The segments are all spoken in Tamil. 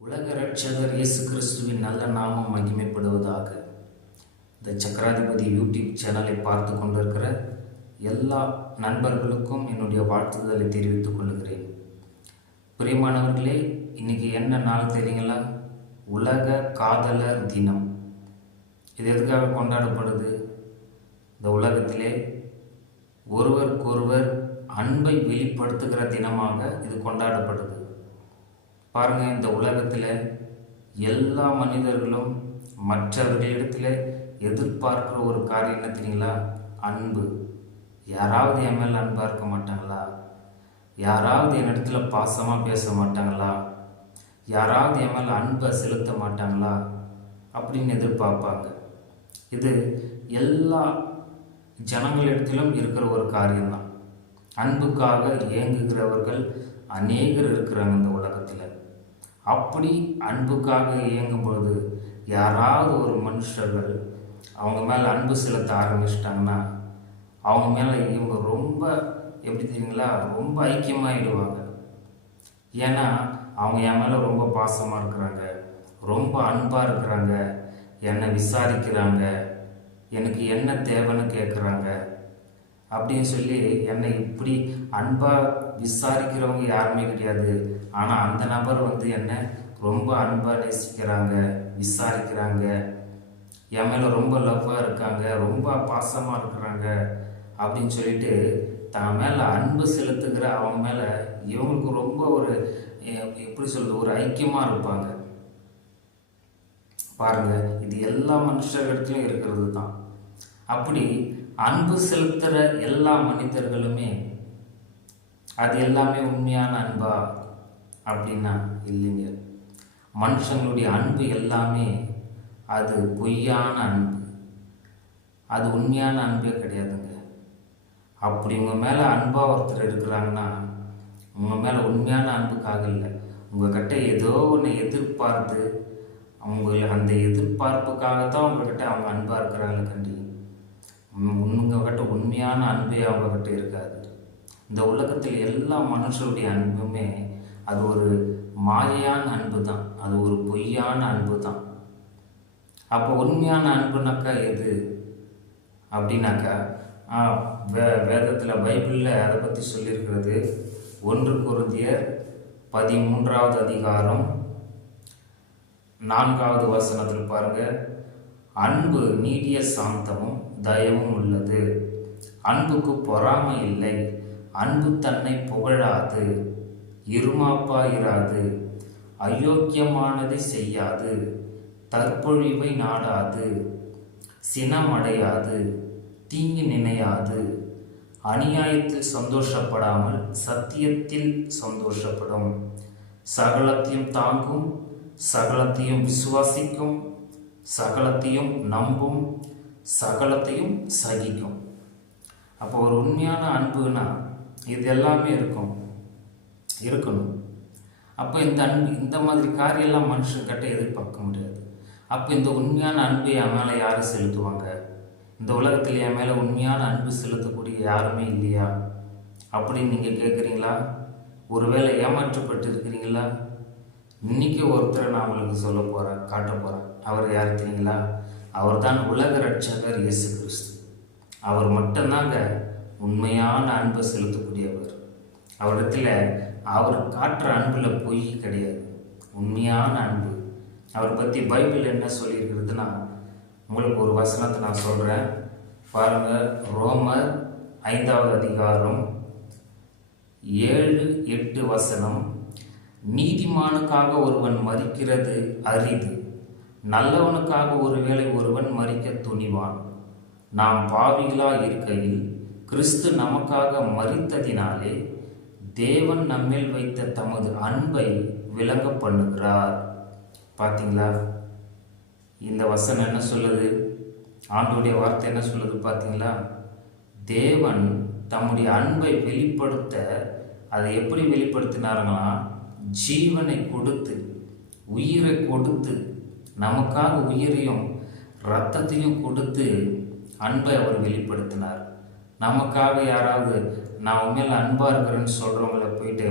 உலக ரட்சகர் இயேசு கிறிஸ்துவின் நல்ல நாமம் மகிமைப்படுவதாக இந்த சக்கராதிபதி யூடியூப் சேனலை பார்த்து கொண்டிருக்கிற எல்லா நண்பர்களுக்கும் என்னுடைய வாழ்த்துதலை தெரிவித்துக் கொள்கிறேன். பிரியமானவர்களே இன்னைக்கு என்ன நாள் தெரியுங்களா? உலக காதலர் தினம். இது எதுக்காக கொண்டாடப்படுது? இந்த உலகத்திலே ஒருவருக்கொருவர் அன்பை வெளிப்படுத்துகிற தினமாக இது கொண்டாடப்படுது. பாருங்க இந்த உலகத்தில் எல்லா மனிதர்களும் மற்றவர்களிடத்தில் எதிர்பார்க்கிற ஒரு காரியம் என்ன தெரியுங்களா? அன்பு. யாராவது என் மேல் அன்பாக இருக்க மாட்டாங்களா? யாராவது என் இடத்துல பாசமாக பேச மாட்டாங்களா? யாராவது என் மேல் அன்பை செலுத்த மாட்டாங்களா? அப்படின்னு எதிர்பார்ப்பாங்க. இது எல்லா ஜனங்களிடத்திலும் இருக்கிற ஒரு காரியம்தான். அன்புக்காக ஏங்குகிறவர்கள் அநேகர் இருக்கிறாங்க இந்த உலகத்தில். அப்படி அன்புக்காக இயங்கும் பொழுது யாராவது ஒரு மனுஷர்கள் அவங்க மேலே அன்பு செலுத்த ஆரம்பிச்சிட்டாங்கன்னா அவங்க மேலே இவங்க ரொம்ப எப்படி தெரியுங்களா? ரொம்ப ஐக்கியமாகிடுவாங்க ஏன்னா அவங்க என் மேலே ரொம்ப பாசமாக இருக்கிறாங்க ரொம்ப அன்பாக இருக்கிறாங்க என்னை விசாரிக்கிறாங்க எனக்கு என்ன தேவைன்னு கேட்குறாங்க அப்படின்னு சொல்லி என்னை இப்படி அன்பாக விசாரிக்கிறவங்க யாருமே கிடையாது. ஆனால் அந்த நபர் வந்து என்னை ரொம்ப அன்பாக நேசிக்கிறாங்க விசாரிக்கிறாங்க. என் மேலே ரொம்ப லவ்வாக இருக்காங்க ரொம்ப பாசமாக இருக்கிறாங்க அப்படின்னு சொல்லிட்டு தான் மேலே அன்பு செலுத்துகிற அவங்க மேலே இவங்களுக்கு ரொம்ப ஒரு எப்படி சொல்கிறது ஒரு ஐக்கியமாக இருப்பாங்க. பாருங்கள் இது எல்லா மனுஷர்களிடத்துலையும் இருக்கிறது தான். அப்படி அன்பு செலுத்துகிற எல்லா மனிதர்களுமே அது எல்லாமே உண்மையான அன்பா? அப்படின்னா இல்லைங்க. மனுஷங்களுடைய அன்பு எல்லாமே அது பொய்யான அன்பு. அது உண்மையான அன்பே கிடையாதுங்க. அப்படி உங்கள் மேலே அன்பாக ஒருத்தர் இருக்கிறாங்கன்னா உங்கள் மேலே உண்மையான அன்புக்காக இல்லை. உங்கள்கிட்ட ஏதோ ஒன்று எதிர்பார்த்து அவங்க அந்த எதிர்பார்ப்புக்காக தான் உங்கள்கிட்ட அவங்க அன்பாக இருக்கிறாங்க கண்டிப்பாக உங்ககிட்ட உண்மையான அன்பே அவங்கக்கிட்ட இருக்காது. இந்த உலகத்தில் எல்லா மனுஷருடைய அன்புமே அது ஒரு மாயையான அன்பு தான். அது ஒரு பொய்யான அன்பு தான். அப்போ உண்மையான அன்புனாக்கா எது? அப்படின்னாக்கா வே வேதத்தில் பைபிளில் அதை பற்றி சொல்லியிருக்கிறது. ஒன்று குருந்தியர் பதிமூன்றாவது அதிகாரம் நான்காவது வசனத்தில் பாருங்கள் அன்பு நீடிய சாந்தமும் தயவும் உள்ளது. அன்புக்கு பொறாமை இல்லை. அன்பு தன்னை புகழாது. இருமாப்பாயிராது அயோக்கியமானதை செய்யாது. தற்பொழிவை நாடாது. சினமடையாது. தீங்கு நினையாது. அநியாயத்தில் சந்தோஷப்படாமல் சத்தியத்தில் சந்தோஷப்படும். சகலத்தையும் தாங்கும். சகலத்தையும் விசுவாசிக்கும். சகலத்தையும் நம்பும் சகலத்தையும் சகிக்கும். அப்போ ஒரு உண்மையான அன்புனா இது எல்லாமே இருக்கும். இருக்கணும். அப்போ இந்த அன்பு இந்த மாதிரி காரியெல்லாம் மனுஷன்கிட்ட எதிர்பார்க்க முடியாது. அப்போ இந்த உண்மையான அன்பு என் மேலே யார் செலுத்துவாங்க? இந்த உலகத்தில் என் மேலே உண்மையான அன்பு செலுத்தக்கூடிய யாருமே இல்லையா? அப்படின்னு நீங்கள் கேட்குறீங்களா? ஒருவேளை ஏமாற்றப்பட்டு இருக்கிறீங்களா இன்னைக்கு ஒருத்தரை நான் உங்களுக்கு சொல்ல போகிறேன் காட்ட போகிறேன் அவர் யார் தெரியுங்களா? அவர் தான் உலக ரட்சகர் இயேசு கிறிஸ்து. அவர் மட்டும்தாங்க உண்மையான அன்பை செலுத்தக்கூடியவர். அவரிடத்துல அவர் காட்டுற அன்பில் பொய் கிடையாது. உண்மையான அன்பு. அவரை பற்றி பைபிள் என்ன சொல்லியிருக்கிறதுனா உங்களுக்கு ஒரு வசனத்தை நான் சொல்கிறேன் பாருங்க ரோமர் ஐந்தாவது அதிகாரம் ஏழு எட்டு வசனம். நீதிமானுக்காக ஒருவன் மறிக்கிறது அரிது. நல்லவனுக்காக ஒருவேளை ஒருவன் மறிக்க துணிவான். நாம் பாவிகளா இருக்கையில் கிறிஸ்து நமக்காக மறித்ததினாலே தேவன் நம்மில் வைத்த தமது அன்பை விளங்க பண்ணுகிறார். பார்த்தீங்களா இந்த வசனம் என்ன சொல்லுது? ஆண்டுடைய வார்த்தை என்ன சொல்லுது பார்த்தீங்களா தேவன் தம்முடைய அன்பை வெளிப்படுத்த அதை எப்படி வெளிப்படுத்தினாருன்னா ஜீவனை கொடுத்து உயிரை கொடுத்து நமக்காக உயிரையும் ரத்தத்தையும் கொடுத்து அன்பை அவர் வெளிப்படுத்தினார். நமக்காக யாராவது நான் உண்மையில் அன்பாக இருக்கிறேன்னு சொல்கிறவங்கள போயிட்டு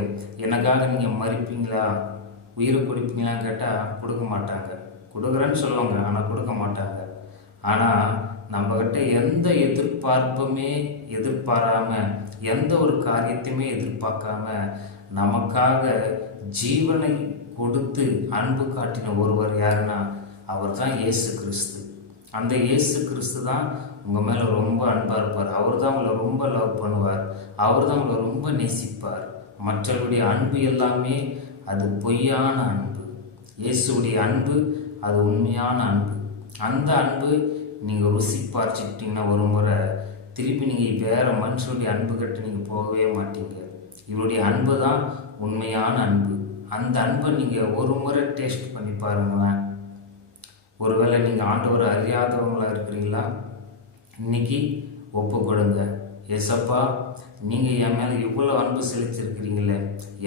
எனக்காக நீங்கள் மறிப்பீங்களா? உயிரை கொடுப்பீங்களான்னு கேட்டால் கொடுக்க மாட்டாங்க. கொடுக்குறேன்னு சொல்லுவாங்க ஆனால் கொடுக்க மாட்டாங்க. ஆனால் நம்மக்கிட்ட எந்த எதிர்பார்ப்புமே எதிர்பாராமல் எந்த ஒரு காரியத்தையுமே எதிர்பார்க்காம நமக்காக ஜீவனை கொடுத்து அன்பு காட்டின ஒருவர் யாருன்னா அவர் தான் இயேசு கிறிஸ்து. அந்த இயேசு கிறிஸ்து தான் உங்கள் மேலே ரொம்ப அன்பாக இருப்பார். அவர் தான் உங்களை ரொம்ப லவ் பண்ணுவார். அவர் தான் உங்களை ரொம்ப நேசிப்பார். மற்றவருடைய அன்பு எல்லாமே அது பொய்யான அன்பு. இயேசுடைய அன்பு அது உண்மையான அன்பு. அந்த அன்பு நீங்கள் ருசி பார்த்துக்கிட்டிங்கன்னா ஒரு முறை திருப்பி நீங்கள் வேறு மனுஷனுடைய அன்பு கட்டு நீங்கள் போகவே மாட்டீங்க. இவருடைய அன்பு தான் உண்மையான அன்பு. அந்த அன்பை நீங்கள் ஒரு முறை டேஸ்ட் பண்ணி பாருங்களேன். ஒருவேளை நீங்கள் ஆண்டவரை அறியாதவங்களாக இருக்கிறீங்களா? இன்னைக்கு ஒப்பு கொடுங்க எசப்பா நீங்கள் என் மேலே இவ்வளோ அன்பு செலுத்திருக்கிறீங்களே.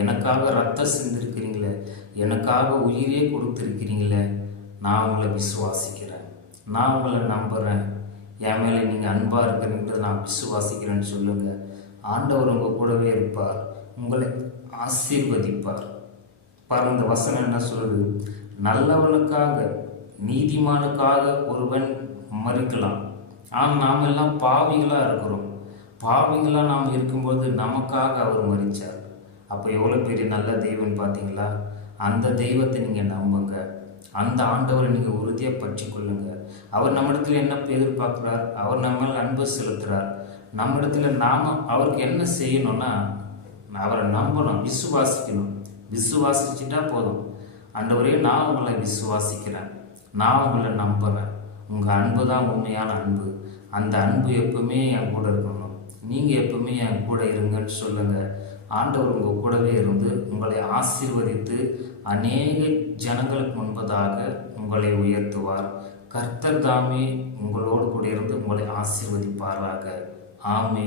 எனக்காக ரத்தம் செஞ்சுருக்கிறீங்களே எனக்காக உயிரே கொடுத்துருக்கிறீங்களே. நான் உங்களை விசுவாசிக்கிறேன். நான் உங்களை நம்புகிறேன் என் மேலே நீங்கள் அன்பாக இருக்கிறீங்கிறத நான் விசுவாசிக்கிறேன்னு சொல்லுங்கள் ஆண்டவர் உங்கள் கூடவே இருப்பார். உங்களை ஆசீர்வதிப்பார். பாருங்க இந்த வசனம் என்ன சொல்லுது? நல்லவனுக்காக நீதிமானுக்காக ஒருவன் மறுக்கலாம். ஆனால் நாம் எல்லாம் பாவிகளாக இருக்கிறோம். பாவிகளாக நாம் இருக்கும்போது நமக்காக அவர் மறிச்சார். அப்போ எவ்வளோ பெரிய நல்ல தெய்வம்னு பார்த்தீங்களா? அந்த தெய்வத்தை நீங்கள் நம்புங்க. அந்த ஆண்டவரை நீங்கள் உறுதியாக பற்றி கொள்ளுங்க அவர் நம்மிடத்தில் என்ன எதிர்பார்க்குறார்? அவர் நம்ம அன்பு செலுத்துகிறார் நம்மிடத்தில் நாம் அவருக்கு என்ன செய்யணும்னா அவரை நம்பணும் விசுவாசிக்கணும். விசுவாசிச்சுட்டா போதும். ஆண்டவரே நான் உங்களை விசுவாசிக்கிறேன். நான் உங்களை நம்புகிறேன் உங்கள் அன்பு தான் உண்மையான அன்பு. அந்த அன்பு எப்பவுமே என் கூட இருக்கணும். நீங்கள் எப்பவுமே என் கூட இருங்கன்னு சொல்லுங்கள் ஆண்டவர் உங்கள் கூடவே இருந்து உங்களை ஆசீர்வதித்து அநேக ஜனங்களுக்கு முன்பதாக உங்களை உயர்த்துவார். கர்த்தர் தாமே உங்களோடு கூட இருந்து உங்களை ஆசீர்வதிப்பாராக. ஆமே ஆமே